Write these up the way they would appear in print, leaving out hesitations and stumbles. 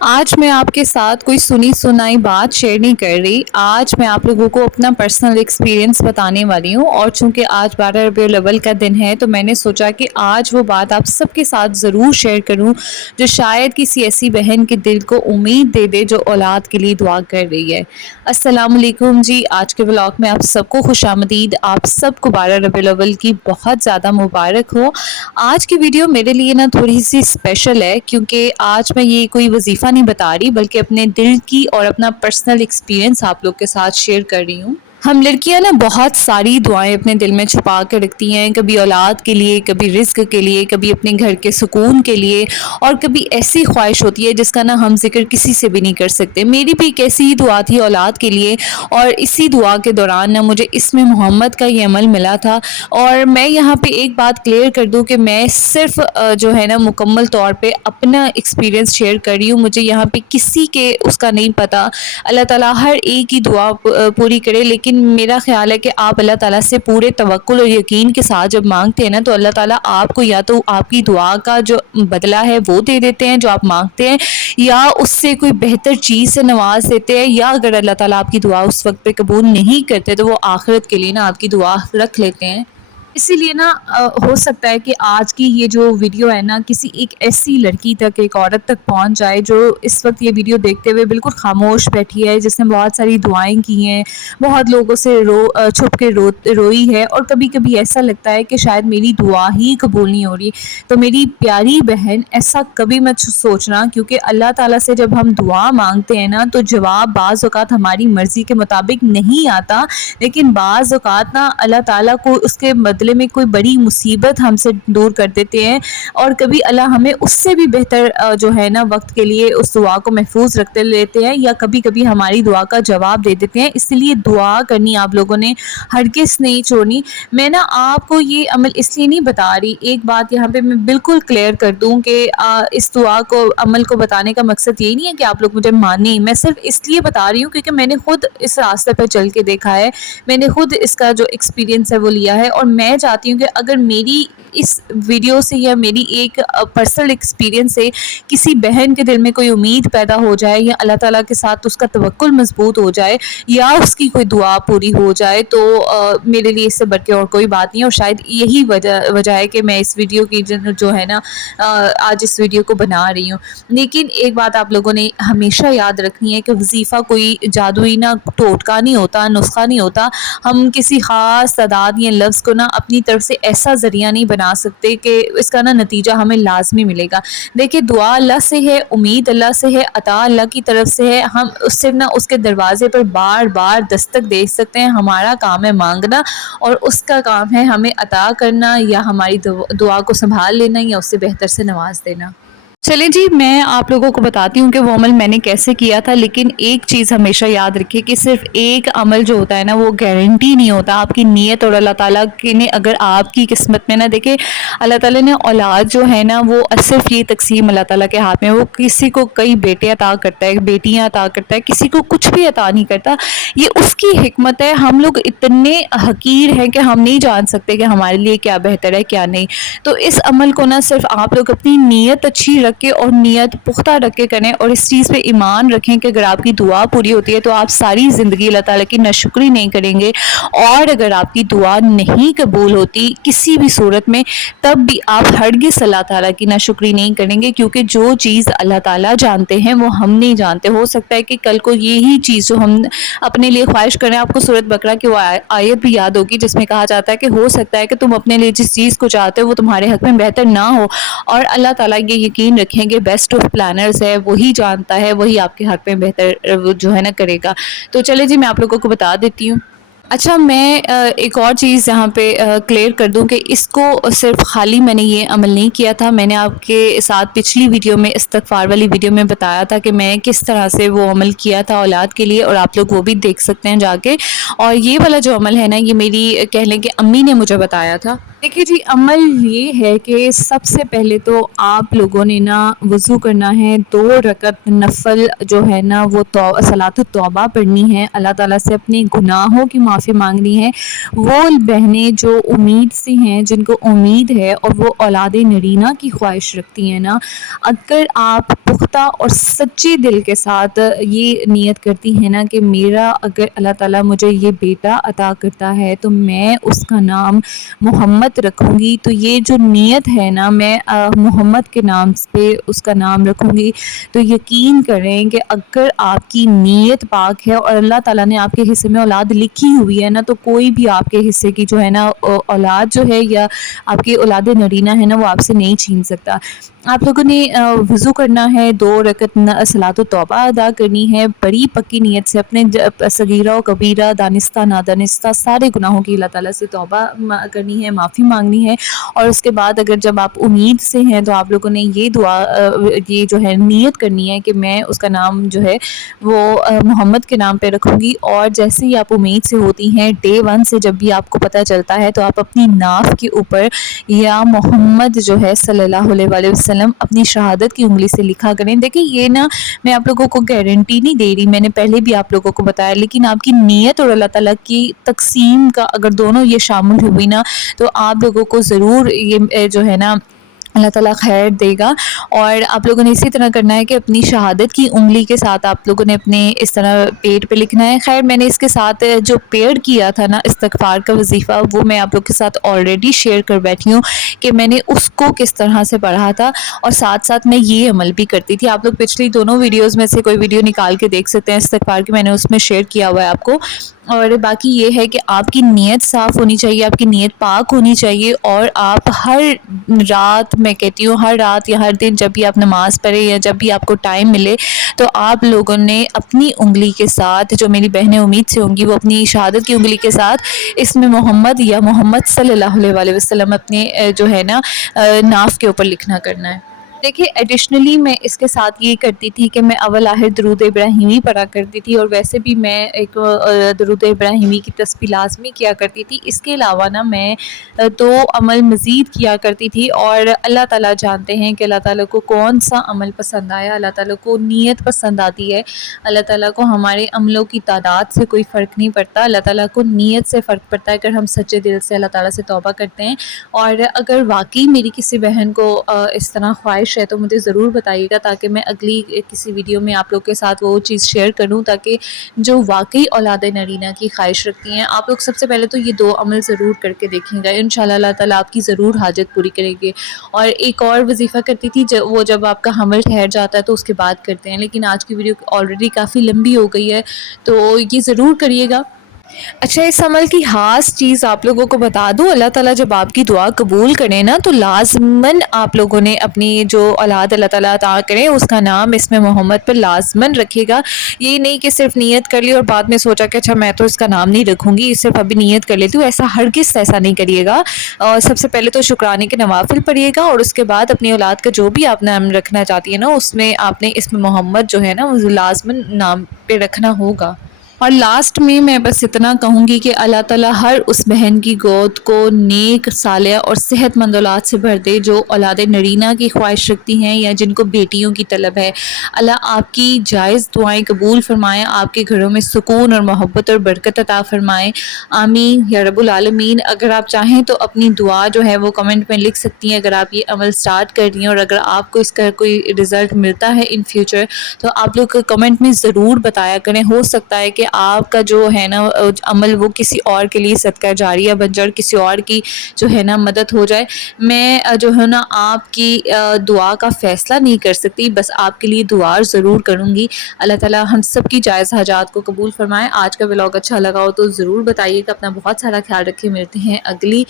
آج میں آپ کے ساتھ کوئی سنی سنائی بات شیئر نہیں کر رہی۔ آج میں آپ لوگوں کو اپنا پرسنل ایکسپیرینس بتانے والی ہوں، اور چونکہ آج 12 ربیع الاول کا دن ہے تو میں نے سوچا کہ آج وہ بات آپ سب کے ساتھ ضرور شیئر کروں جو شاید کسی ایسی بہن کے دل کو امید دے دے جو اولاد کے لیے دعا کر رہی ہے۔ السلام علیکم جی، آج کے ولاگ میں آپ سب کو خوش آمدید۔ آپ سب کو 12 ربیع الاول کی بہت زیادہ مبارک ہو۔ آج کی ویڈیو میرے لیے نا تھوڑی سی اسپیشل ہے، کیونکہ آج میں یہ کوئی وظیفہ نہیں بتا رہی بلکہ اپنے دل کی اور اپنا پرسنل ایکسپیرینس آپ لوگ کے ساتھ شیئر کر رہی ہوں۔ ہم لڑکیاں نا بہت ساری دعائیں اپنے دل میں چھپا کے رکھتی ہیں، کبھی اولاد کے لیے، کبھی رزق کے لیے، کبھی اپنے گھر کے سکون کے لیے، اور کبھی ایسی خواہش ہوتی ہے جس کا نا ہم ذکر کسی سے بھی نہیں کر سکتے۔ میری بھی ایک ایسی ہی دعا تھی اولاد کے لیے، اور اسی دعا کے دوران نا مجھے اسم محمد کا یہ عمل ملا تھا۔ اور میں یہاں پہ ایک بات کلیئر کر دوں کہ میں صرف جو ہے نا مکمل طور پہ اپنا ایکسپیرینس شیئر کر رہی ہوں، مجھے یہاں پہ کسی کے اس کا نہیں پتا۔ اللہ تعالیٰ ہر ایک کی دعا پوری کرے، لیکن میرا خیال ہے کہ آپ اللہ تعالیٰ سے پورے توکل اور یقین کے ساتھ جب مانگتے ہیں نا تو اللہ تعالیٰ آپ کو یا تو آپ کی دعا کا جو بدلہ ہے وہ دے دیتے ہیں جو آپ مانگتے ہیں، یا اس سے کوئی بہتر چیز سے نواز دیتے ہیں، یا اگر اللہ تعالیٰ آپ کی دعا اس وقت پہ قبول نہیں کرتے تو وہ آخرت کے لیے نا آپ کی دعا رکھ لیتے ہیں۔ اسی لیے نا ہو سکتا ہے کہ آج کی یہ جو ویڈیو ہے نا کسی ایک ایسی لڑکی تک، ایک عورت تک پہنچ جائے جو اس وقت یہ ویڈیو دیکھتے ہوئے بالکل خاموش بیٹھی ہے، جس نے بہت ساری دعائیں کی ہیں، بہت لوگوں سے چھپ کے روئی ہے، اور کبھی کبھی ایسا لگتا ہے کہ شاید میری دعا ہی قبول نہیں ہو رہی۔ تو میری پیاری بہن ایسا کبھی مت سوچنا، کیونکہ اللہ تعالیٰ سے جب ہم دعا مانگتے ہیں نا تو جواب بعض اوقات ہماری مرضی کے مطابق نہیں آتا، لیکن بعض اوقات نا اللہ تعالیٰ کو اس کے بدلے میں کوئی بڑی مصیبت ہم سے دور کر دیتے ہیں، اور کبھی اللہ ہمیں اس سے بھی بہتر جو ہے نا وقت کے لیے اس دعا کو محفوظ رکھتے لیتے ہیں، یا کبھی کبھی ہماری دعا کا جواب دے دیتے ہیں۔ اس لیے دعا کرنی آپ لوگوں نے ہرگز نہیں چھوڑنی۔ میں نا آپ کو یہ عمل اس لیے نہیں بتا رہی، ایک بات یہاں پہ میں بالکل کلیئر کر دوں کہ اس دعا کو، عمل کو بتانے کا مقصد یہی نہیں ہے کہ آپ لوگ مجھے مانیں، میں صرف اس لیے بتا رہی ہوں کیونکہ میں نے خود اس راستے پہ چل کے دیکھا ہے، میں نے خود اس کا جو ایکسپیرینس ہے وہ لیا ہے، اور میں چاہتی ہوں کہ اگر میری اس ویڈیو سے یا میری ایک پرسنل ایکسپیرینس سے کسی بہن کے دل میں کوئی امید پیدا ہو جائے، یا اللہ تعالیٰ کے ساتھ اس کا توکل مضبوط ہو جائے، یا اس کی کوئی دعا پوری ہو جائے، تو میرے لیے اس سے بڑھ کے اور کوئی بات نہیں ہے، اور شاید یہی وجہ ہے کہ میں اس ویڈیو کی جو ہے نا آج اس ویڈیو کو بنا رہی ہوں۔ لیکن ایک بات آپ لوگوں نے ہمیشہ یاد رکھنی ہے کہ وظیفہ کوئی جادوئی نہ ٹوٹکا نہیں ہوتا، نسخہ نہیں ہوتا۔ ہم کسی خاص تعداد یا لفظ کو نا اپنی طرف سے ایسا ذریعہ نہیں بنا سکتے کہ اس کا نا نتیجہ ہمیں لازمی ملے گا۔ دیکھیں، دعا اللہ سے ہے، امید اللہ سے ہے، عطا اللہ کی طرف سے ہے۔ ہم اس سے نا اس کے دروازے پر بار بار دستک دے سکتے ہیں۔ ہمارا کام ہے مانگنا، اور اس کا کام ہے ہمیں عطا کرنا، یا ہماری دعا کو سنبھال لینا، یا اس سے بہتر سے نواز دینا۔ چلیں جی، میں آپ لوگوں کو بتاتی ہوں کہ وہ عمل میں نے کیسے کیا تھا، لیکن ایک چیز ہمیشہ یاد رکھیے کہ صرف ایک عمل جو ہوتا ہے نا وہ گارنٹی نہیں ہوتا۔ آپ کی نیت اور اللہ تعالیٰ کی نے اگر آپ کی قسمت میں نا، دیکھیں اللہ تعالیٰ نے اولاد جو ہے نا وہ صرف یہ تقسیم اللہ تعالیٰ کے ہاتھ میں، وہ کسی کو کئی بیٹے عطا کرتا ہے، بیٹیاں عطا کرتا ہے، کسی کو کچھ بھی عطا نہیں کرتا، یہ اس کی حکمت ہے۔ ہم لوگ اتنے حقیر ہیں کہ ہم نہیں جان سکتے کہ ہمارے لیے کیا بہتر ہے کیا نہیں۔ تو اس عمل کو نا صرف آپ لوگ اپنی نیت اچھی رکھ کے اور نیت پختہ رکھ کے کریں، اور اس چیز پہ ایمان رکھیں کہ اگر آپ کی دعا پوری ہوتی ہے تو آپ ساری زندگی اللہ تعالیٰ کی ناشکری نہیں کریں گے، اور اگر آپ کی دعا نہیں قبول ہوتی کسی بھی صورت میں تب بھی آپ ہرگز اللہ تعالیٰ کی ناشکری نہیں کریں گے، کیونکہ جو چیز اللہ تعالیٰ جانتے ہیں وہ ہم نہیں جانتے۔ ہو سکتا ہے کہ کل کو یہی چیز جو ہم اپنے لیے خواہش کریں، آپ کو سورۃ بقرہ کی وہ آیت بھی یاد ہوگی جس میں کہا جاتا ہے کہ ہو سکتا ہے کہ تم اپنے لیے جس چیز کو چاہتے ہو وہ تمہارے حق میں بہتر نہ ہو، اور اللہ تعالیٰ یہ یقین رکھیں گے بیسٹ آف پلانرز ہے، وہی جانتا ہے، وہی آپ کے حق میں بہتر جو ہے نا کرے گا۔ تو چلے جی، میں آپ لوگوں کو بتا دیتی ہوں۔ اچھا، میں ایک اور چیز یہاں پہ کلیئر کر دوں کہ اس کو صرف خالی میں نے یہ عمل نہیں کیا تھا، میں نے آپ کے ساتھ پچھلی ویڈیو میں، استغفار والی ویڈیو میں بتایا تھا کہ میں کس طرح سے وہ عمل کیا تھا اولاد کے لیے، اور آپ لوگ وہ بھی دیکھ سکتے ہیں جا کے۔ اور یہ والا جو عمل ہے نا یہ میری کہہ لیں کہ امی نے مجھے بتایا تھا۔ دیکھیے جی، عمل یہ ہے کہ سب سے پہلے تو آپ لوگوں نے نا وضو کرنا ہے، 2 رکعت نفل جو ہے نا وہ صلاۃ التوبہ پڑھنی ہے، اللہ تعالیٰ سے اپنے گناہوں کی معافی مانگنی ہے۔ وہ بہنیں جو امید سے ہیں، جن کو امید ہے اور وہ اولاد نرینہ کی خواہش رکھتی ہیں نا، اگر آپ پختہ اور سچے دل کے ساتھ یہ نیت کرتی ہیں نا کہ میرا اگر اللہ تعالیٰ مجھے یہ بیٹا عطا کرتا ہے تو میں اس کا نام محمد رکھوں گی، تو یہ جو نیت ہے نا میں محمد کے نام پہ اس کا نام رکھوں گی، تو یقین کریں کہ اگر آپ کی نیت پاک ہے اور اللہ تعالیٰ نے آپ کے حصے میں اولاد لکھی ہوئی ہے نا، تو کوئی بھی آپ کے حصے کی جو ہے نا اولاد جو ہے یا آپ کی اولاد نرینہ ہے نا وہ آپ سے نہیں چھین سکتا۔ آپ لوگوں نے وضو کرنا ہے، 2 رکعت صلاۃ توبہ ادا کرنی ہے بڑی پکی نیت سے، اپنے صغیرہ و کبیرہ، دانستہ نادانستہ سارے گناہوں کی اللہ تعالیٰ سے توبہ کرنی ہے، معافی مانگنی ہے، اور اس کے بعد اگر جب آپ امید سے ہیں تو آپ لوگوں نے یہ دعا یہ جو ہے نیت کرنی ہے کہ میں اس کا نام جو ہے وہ محمد کے نام پہ رکھوں گی، اور جیسے ہی آپ امید سے ہوتی ہیں ڈے 1 سے جب بھی آپ کو پتہ چلتا ہے تو آپ اپنی ناف کے اوپر یا محمد جو ہے صلی اللہ علیہ وآلہ وسلم اپنی شہادت کی انگلی سے لکھا کریں۔ دیکھیں یہ نا میں آپ لوگوں کو گارنٹی نہیں دے رہی، میں نے پہلے بھی آپ لوگوں کو بتایا، لیکن آپ کی نیت اور اللہ تعالیٰ کی تقسیم کا اگر دونوں یہ شامل ہوئی نا تو آپ لوگوں کو ضرور یہ جو ہے نا اللہ تعالیٰ خیر دے گا۔ اور آپ لوگوں نے اسی طرح کرنا ہے کہ اپنی شہادت کی انگلی کے ساتھ آپ لوگوں نے اپنے اس طرح پیٹ پہ لکھنا ہے۔ خیر میں نے اس کے ساتھ جو پیڑ کیا تھا نا استغفار کا وظیفہ وہ میں آپ لوگ کے ساتھ آلریڈی شیئر کر بیٹھی ہوں کہ میں نے اس کو کس طرح سے پڑھا تھا، اور ساتھ ساتھ میں یہ عمل بھی کرتی تھی۔ آپ لوگ پچھلی دونوں ویڈیوز میں سے کوئی ویڈیو نکال کے دیکھ سکتے ہیں استغفار کی، میں نے اس میں شیئر کیا ہوا ہے آپ کو۔ اور باقی یہ ہے کہ آپ کی نیت صاف ہونی چاہیے، آپ کی نیت پاک ہونی چاہیے، اور آپ ہر رات میں کہتی ہوں ہر رات یا ہر دن جب بھی آپ نماز پڑھیں یا جب بھی آپ کو ٹائم ملے تو آپ لوگوں نے اپنی انگلی کے ساتھ، جو میری بہنیں امید سے ہوں گی وہ اپنی شہادت کی انگلی کے ساتھ اس میں محمد یا محمد صلی اللہ علیہ وآلہ وسلم اپنے جو ہے نا ناف کے اوپر لکھنا کرنا ہے۔ دیکھیے ایڈیشنلی میں اس کے ساتھ یہ کرتی تھی کہ میں اول آخر درود ابراہیمی پڑھا کرتی تھی، اور ویسے بھی میں ایک درود ابراہیمی کی تسبیح لازمی کیا کرتی تھی۔ اس کے علاوہ نا میں 2 عمل مزید کیا کرتی تھی، اور اللہ تعالیٰ جانتے ہیں کہ اللہ تعالیٰ کو کون سا عمل پسند آیا۔ اللہ تعالیٰ کو نیت پسند آتی ہے، اللہ تعالیٰ کو ہمارے عملوں کی تعداد سے کوئی فرق نہیں پڑتا، اللہ تعالیٰ کو نیت سے فرق پڑتا ہے اگر ہم سچے دل سے اللہ تعالیٰ سے توبہ کرتے ہیں۔ اور اگر واقعی میری کسی بہن کو اس طرح خواہش ہے تو مجھے ضرور بتائیے گا تاکہ میں اگلی کسی ویڈیو میں آپ لوگ کے ساتھ وہ چیز شیئر کروں، تاکہ جو واقعی اولاد نرینہ کی خواہش رکھتی ہیں آپ لوگ سب سے پہلے تو یہ 2 عمل ضرور کر کے دیکھیں گا، انشاءاللہ اللہ تعالیٰ آپ کی ضرور حاجت پوری کریں گے۔ اور ایک اور وظیفہ کرتی تھی وہ جب آپ کا حمل ٹھہر جاتا ہے تو اس کے بعد کرتے ہیں، لیکن آج کی ویڈیو آلریڈی کافی لمبی ہو گئی ہے تو یہ ضرور کریے گا۔ اچھا اس عمل کی خاص چیز آپ لوگوں کو بتا دوں، اللہ تعالیٰ جب آپ کی دعا قبول کرے نا تو لازماً آپ لوگوں نے اپنی جو اولاد اللہ تعالیٰ عطا کرے اس کا نام اس میں محمد پر لازماً رکھے گا۔ یہ نہیں کہ صرف نیت کر لی اور بعد میں سوچا کہ اچھا میں تو اس کا نام نہیں رکھوں گی، صرف ابھی نیت کر لیتی ہوں، ایسا ہرگز ایسا نہیں کریے گا۔ اور سب سے پہلے تو شکرانے کے نوافل پڑھیے گا، اور اس کے بعد اپنی اولاد کا جو بھی آپ نام رکھنا چاہتی ہیں نا اس میں آپ نے اس میں محمد جو ہے نا لازماً نام پہ رکھنا ہوگا۔ اور لاسٹ میں بس اتنا کہوں گی کہ اللہ تعالیٰ ہر اس بہن کی گود کو نیک صالح اور صحت مند اولاد سے بھر دے جو اولاد نرینہ کی خواہش رکھتی ہیں یا جن کو بیٹیوں کی طلب ہے۔ اللہ آپ کی جائز دعائیں قبول فرمائیں، آپ کے گھروں میں سکون اور محبت اور برکت عطا فرمائیں، آمین یا رب العالمین۔ اگر آپ چاہیں تو اپنی دعا جو ہے وہ کمنٹ میں لکھ سکتی ہیں اگر آپ یہ عمل سٹارٹ کر رہی ہیں، اور اگر آپ کو اس کا کوئی رزلٹ ملتا ہے ان فیوچر تو آپ لوگ کمنٹ میں ضرور بتایا کریں، ہو سکتا ہے کہ آپ کا جو ہے نا عمل وہ کسی اور کے لیے صدقہ جاریہ بن جائے، کسی اور کی جو ہے نا مدد ہو جائے۔ میں جو ہے نا آپ کی دعا کا فیصلہ نہیں کر سکتی، بس آپ کے لیے دعا ضرور کروں گی۔ اللہ تعالیٰ ہم سب کی جائز حاجات کو قبول فرمائے۔ آج کا ولاگ اچھا لگا ہو تو ضرور بتائیے گا، اپنا بہت سارا خیال رکھیں، ملتے ہیں اگلی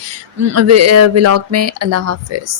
ولاگ میں۔ اللہ حافظ۔